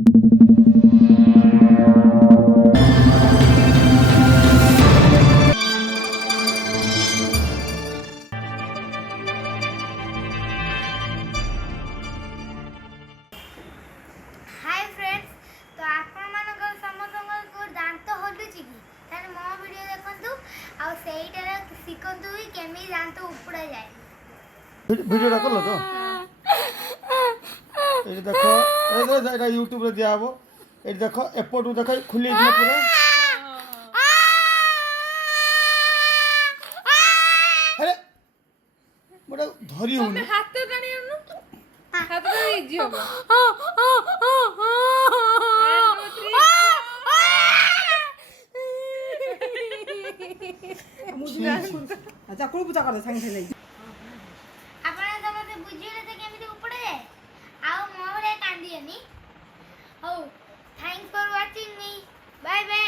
Hi friends, तो आपण मानकर समस्त दांत हलुची कि ताने मो वीडियो देखंतु आ सेइटारे सिखंतु कि केमी दांत उपड़ा जाए। वीडियो कल तो ये देखो ये यूट्यूब रे दिया हबो। ये देखो एपटू देखो खुली दिया पूरा। अरे बड़ा धरी हो ତମେ ହାତ ଟାଣି ଆଣୁନ ହାତ ଟାଣି ଇଜି ହବ ଚାକୁଳ ପୂଜା କରିଦେ ସାଙ୍ଗେ ସାଙ୍ଗେ आपण समस्त बुझिले त केमी उपड़ा जाए आ मो भले कांदियनी। हो thanks for watching me. Bye bye.